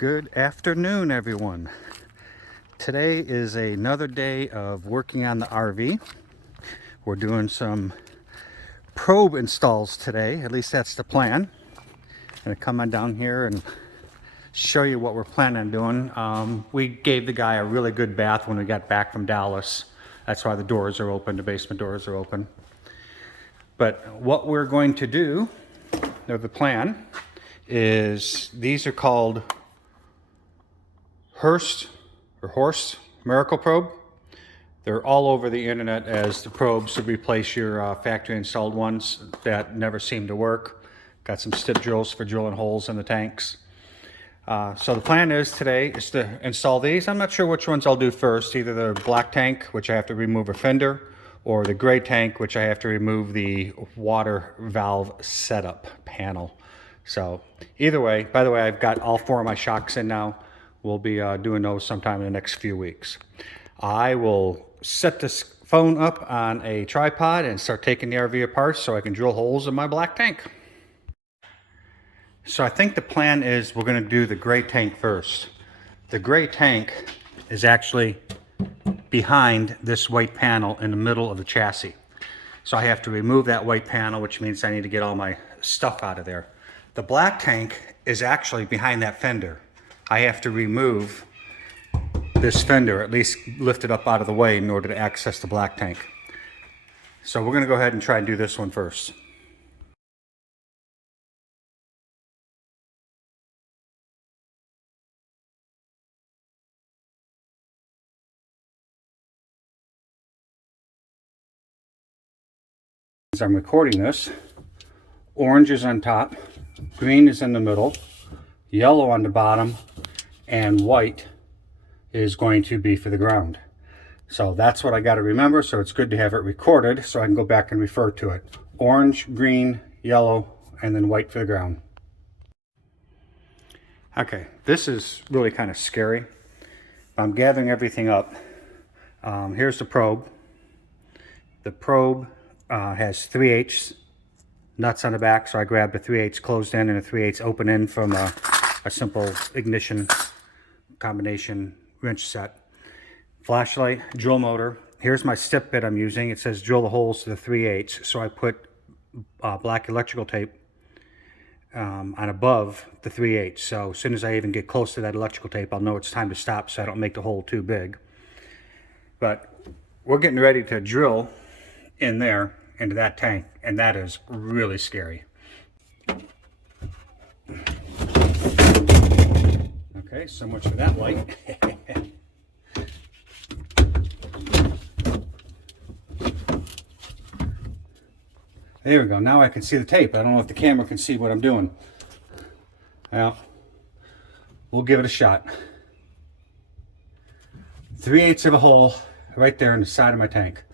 Good afternoon, everyone. Today is another day of working on the RV. We're doing some probe installs today, at least that's the plan. I'm gonna come on down here and show you what we're planning on doing. We gave the guy a really good bath when we got back from Dallas. That's why the doors are open, the basement doors are open. But what we're going to do, or the plan, is these are called Horst Miracle Probe. They're all over the internet as the probes to replace your factory installed ones that never seem to work. Got some stip drills for drilling holes in the tanks. So the plan is today is to install these. I'm not sure which ones I'll do first, either the black tank, which I have to remove a fender, or the gray tank, which I have to remove the water valve setup panel. So either way, by the way, I've got all 4 of my shocks in now. We'll be doing those sometime in the next few weeks. I will set this phone up on a tripod and start taking the RV apart so I can drill holes in my black tank. So I think the plan is we're going to do the gray tank first. The gray tank is actually behind this white panel in the middle of the chassis. So I have to remove that white panel, which means I need to get all my stuff out of there. The black tank is actually behind that fender. I have to remove this fender, at least lift it up out of the way in order to access the black tank. So we're going to go ahead and try and do this one first. As I'm recording this, orange is on top, green is in the middle, yellow on the bottom, and white is going to be for the ground. So that's what I got to remember, so it's good to have it recorded so I can go back and refer to it. Orange, green, yellow, and then white for the ground. Okay, this is really kind of scary. I'm gathering everything up. Here's the probe. The probe has 3/8 nuts on the back, so I grabbed a 3/8 closed end and a 3/8 open end from a simple ignition combination wrench set. Flashlight, drill motor. Here's my step bit I'm using. It says drill the holes to the 3/8, so I put black electrical tape on above the 3/8. So as soon as I even get close to that electrical tape, I'll know it's time to stop so I don't make the hole too big. But we're getting ready to drill in there into that tank, and that is really scary. Okay, so much for that light. There we go. Now I can see the tape. I don't know if the camera can see what I'm doing. Well, we'll give it a shot. 3/8 of a hole right there in the side of my tank.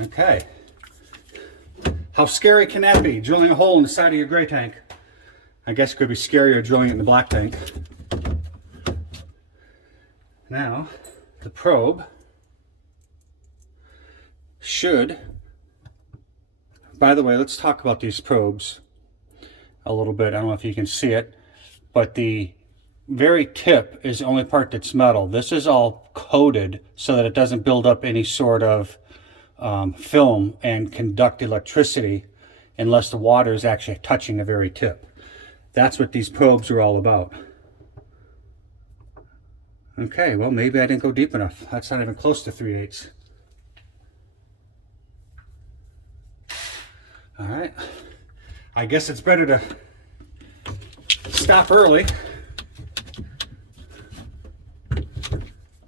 Okay. How scary can that be? Drilling a hole in the side of your gray tank. I guess it could be scarier drilling it in the black tank. Now, the probe should... By the way, let's talk about these probes a little bit. I don't know if you can see it, but the very tip is the only part that's metal. This is all coated so that it doesn't build up any sort of film and conduct electricity unless the water is actually touching the very tip. That's what these probes are all about. Okay, well, maybe I didn't go deep enough. That's not even close to 3/8. All right, I guess it's better to stop early.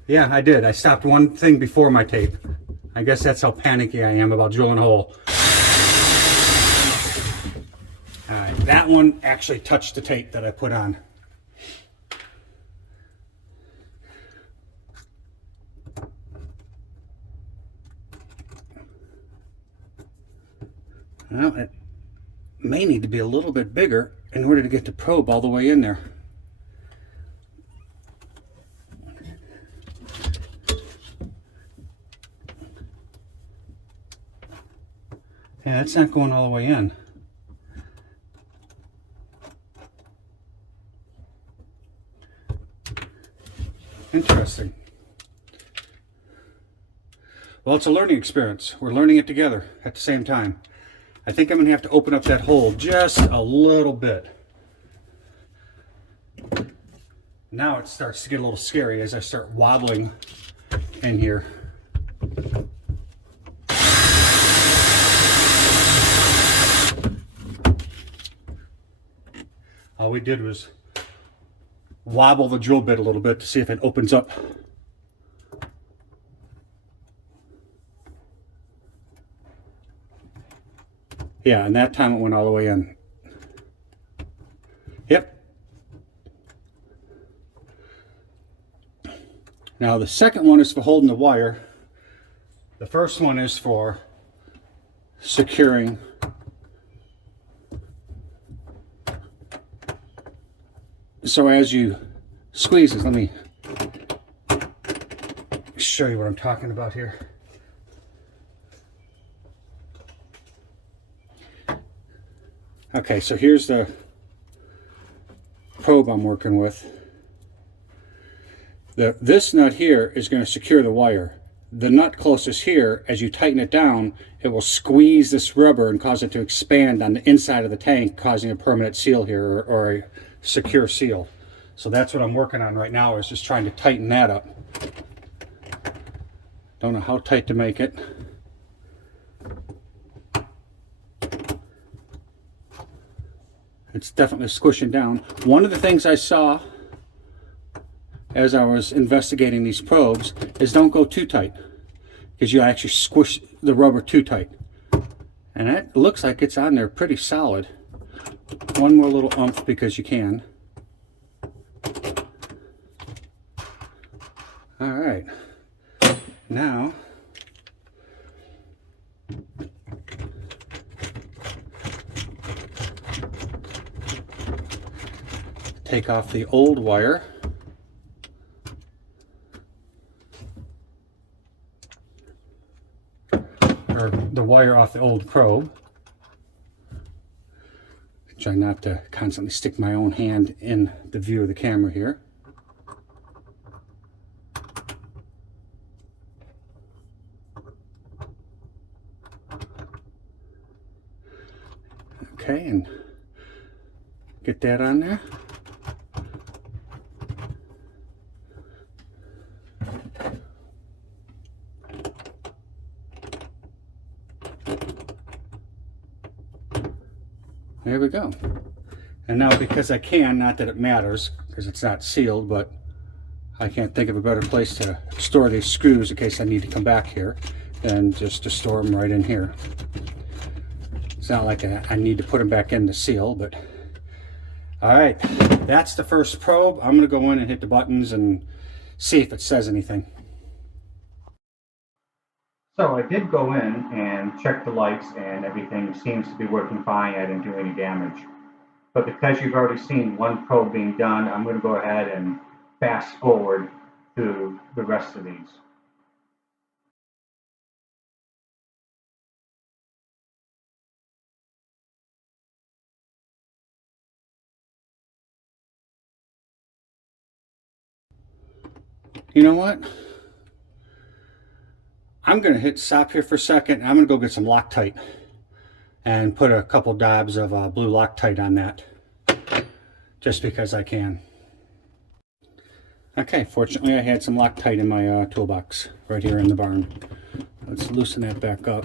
Yeah, I did. I stopped one thing before my tape. I guess that's how panicky I am about drilling a hole. All right, that one actually touched the tape that I put on. Well, it may need to be a little bit bigger in order to get the probe all the way in there. Yeah, it's not going all the way in. Interesting. Well, it's a learning experience. We're learning it together at the same time. I think I'm going to have to open up that hole just a little bit. Now it starts to get a little scary as I start wobbling in here. All we did was wobble the drill bit a little bit to see if it opens up. Yeah, and that time it went all the way in. Yep. Now the second one is for holding the wire. The first one is for securing so as you squeeze this, let me show you what I'm talking about here. Okay, so here's the probe I'm working with. This nut here is going to secure the wire. The nut closest here, as you tighten it down, it will squeeze this rubber and cause it to expand on the inside of the tank, causing a permanent seal here, or a secure seal. So that's what I'm working on right now, is just trying to tighten that up. Don't know how tight to make it. It's definitely squishing down. One of the things I saw as I was investigating these probes is don't go too tight, because you actually squish the rubber too tight. And it looks like it's on there pretty solid. One more little oomph because you can. All right. Now, take off the old wire. Or the wire off the old probe. Try not to constantly stick my own hand in the view of the camera here. Okay, and get that on there. There we go. And now, because I can, not that it matters, because it's not sealed, but I can't think of a better place to store these screws in case I need to come back here than just to store them right in here. It's not like I need to put them back in to seal, but all right, that's the first probe. I'm going to go in and hit the buttons and see if it says anything. So I did go in and check the lights, and everything seems to be working fine. I didn't do any damage. But because you've already seen one probe being done, I'm going to go ahead and fast forward to the rest of these. You know what? I'm going to hit stop here for a second. I'm going to go get some Loctite and put a couple dabs of blue Loctite on that, just because I can. Okay, fortunately I had some Loctite in my toolbox right here in the barn. Let's loosen that back up.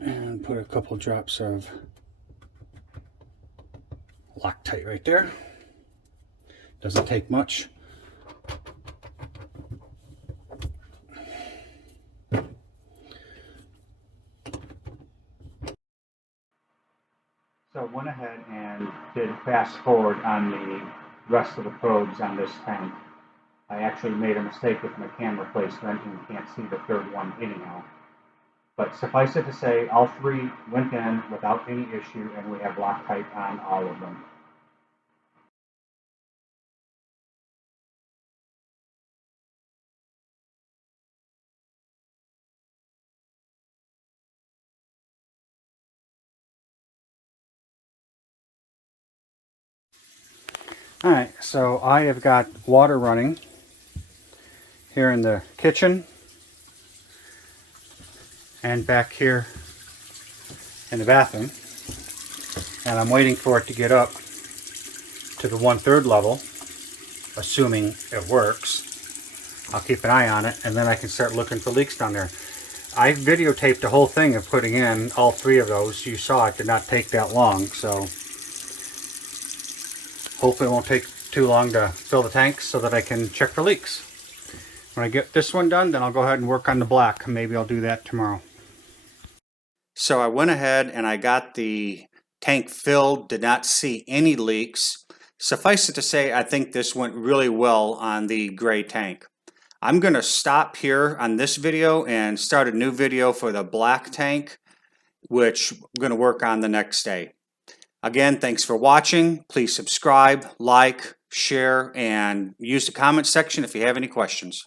And put a couple drops of Loctite right there. Doesn't take much. So I went ahead and did fast forward on the rest of the probes on this tank. I actually made a mistake with my camera placement and can't see the third one anyhow. But suffice it to say, all three went in without any issue, and we have Loctite on all of them. Alright, so I have got water running here in the kitchen and back here in the bathroom, and I'm waiting for it to get up to the 1/3 level, assuming it works. I'll keep an eye on it, and then I can start looking for leaks down there. I videotaped the whole thing of putting in all 3 of those. You saw it did not take that long, so hopefully it won't take too long to fill the tanks so that I can check for leaks. When I get this one done, then I'll go ahead and work on the black. Maybe I'll do that tomorrow. So I went ahead and I got the tank filled, did not see any leaks. Suffice it to say, I think this went really well on the gray tank. I'm going to stop here on this video and start a new video for the black tank, which I'm going to work on the next day. Again, thanks for watching. Please subscribe, like, share, and use the comment section if you have any questions.